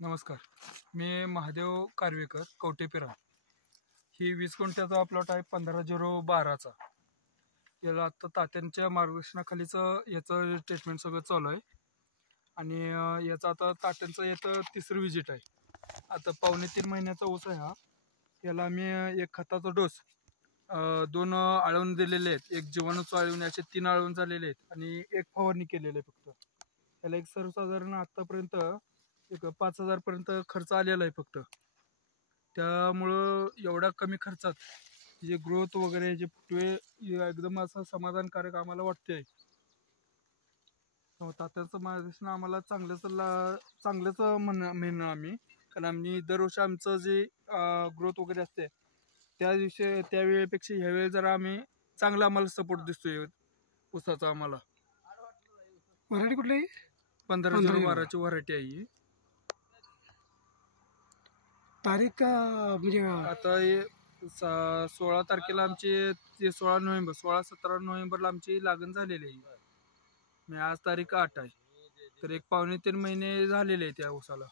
नमस्कार. मी महादेव कारवेकर, कवटेपिरा. ही 20 गुंठ्याचा प्लॉट आहे 15/012चा. याला आता तात्यांच्या मार्गदर्शनाखालीचं याचं ट्रीटमेंट सगळं चालू आहे. आणि याचं आता तात्यांचं याचं तिसरं विजिट आहे. आता 2.5-3 महिन्याचा ऊस आहे हा. याला आम्ही एक खताचा डोस 2 आळवून दिलेले आहेत. एक जीवाणूचं आळवून, असे 3 आळवून झालेले आहेत आणि एक फवारणी केलेली आहे फक्त. याला एक सर्वसाधारण आत्तापर्यंत एक 5,000 पर्यंत खर्च आलेला आहे फक्त. त्यामुळं एवढा कमी खर्चात जे ग्रोथ वगैरे जे फुटवे एकदम असं समाधानकारक आम्हाला वाटते. तात्यांचं मार्गदर्शन आम्हाला चांगलंच म्हणणं आम्ही, कारण आम्ही दरवर्षी आमचं जे ग्रोथ वगैरे असते त्या वेळेपेक्षा ह्यावेळी जरा आम्ही चांगला आम्हाला सपोर्ट दिसतोय ऊसाचा. आम्हाला व्हरायटी कुठली? 15/012ची व्हरायटी आहे. तारीख म्हणजे आता हे 16 तारखेला आमची 16-17 नोव्हेंबरला आमची लागण झालेली आहे. आज तारीख 8 आहे, तर एक 2.5-3 महिने झालेले आहे त्या ऊसाला.